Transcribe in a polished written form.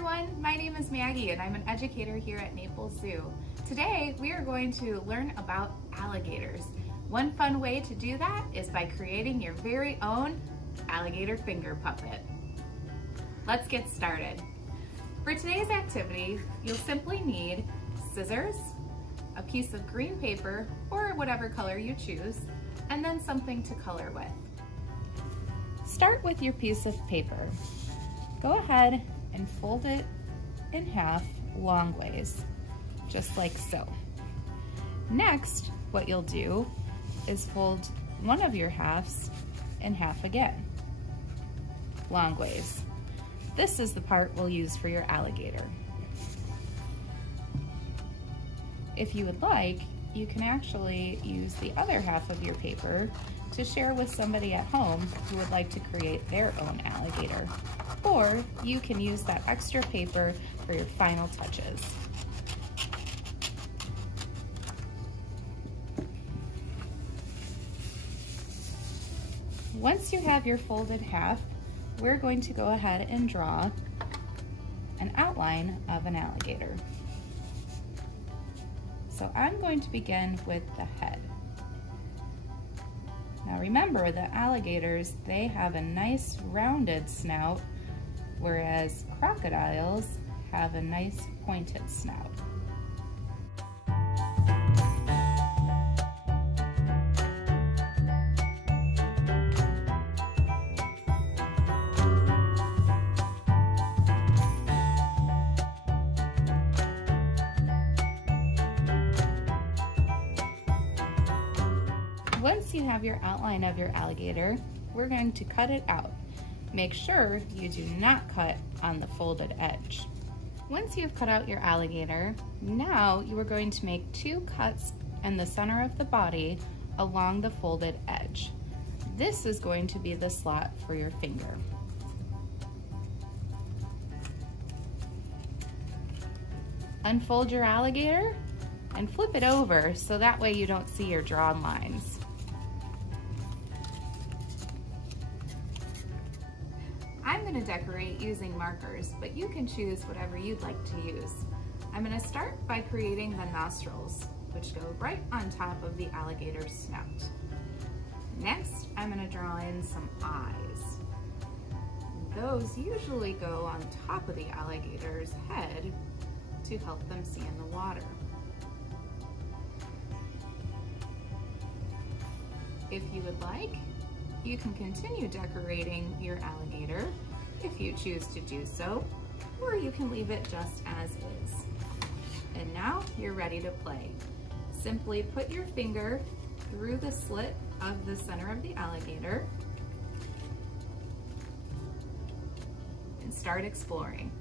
everyone, my name is Maggie and I'm an educator here at Naples Zoo. Today we are going to learn about alligators. One fun way to do that is by creating your very own alligator finger puppet. Let's get started. For today's activity, you'll simply need scissors, a piece of green paper or whatever color you choose, and then something to color with. Start with your piece of paper. Go ahead and fold it in half long ways, just like so. Next, what you'll do is fold one of your halves in half again, long ways. This is the part we'll use for your alligator. If you would like, you can actually use the other half of your paper to share with somebody at home who would like to create their own alligator. Or you can use that extra paper for your final touches. Once you have your folded half, we're going to go ahead and draw an outline of an alligator. So I'm going to begin with the head. Now remember that alligators, they have a nice rounded snout, whereas crocodiles have a nice pointed snout. Once you have your outline of your alligator, we're going to cut it out. Make sure you do not cut on the folded edge. Once you've cut out your alligator, now you are going to make 2 cuts in the center of the body along the folded edge. This is going to be the slot for your finger. Unfold your alligator and flip it over so that way you don't see your drawn lines. I'm going to decorate using markers, but you can choose whatever you'd like to use. I'm going to start by creating the nostrils, which go right on top of the alligator's snout. Next, I'm going to draw in some eyes. Those usually go on top of the alligator's head to help them see in the water. If you would like, you can continue decorating your alligator if you choose to do so, or you can leave it just as is. And now you're ready to play. Simply put your finger through the slit of the center of the alligator and start exploring.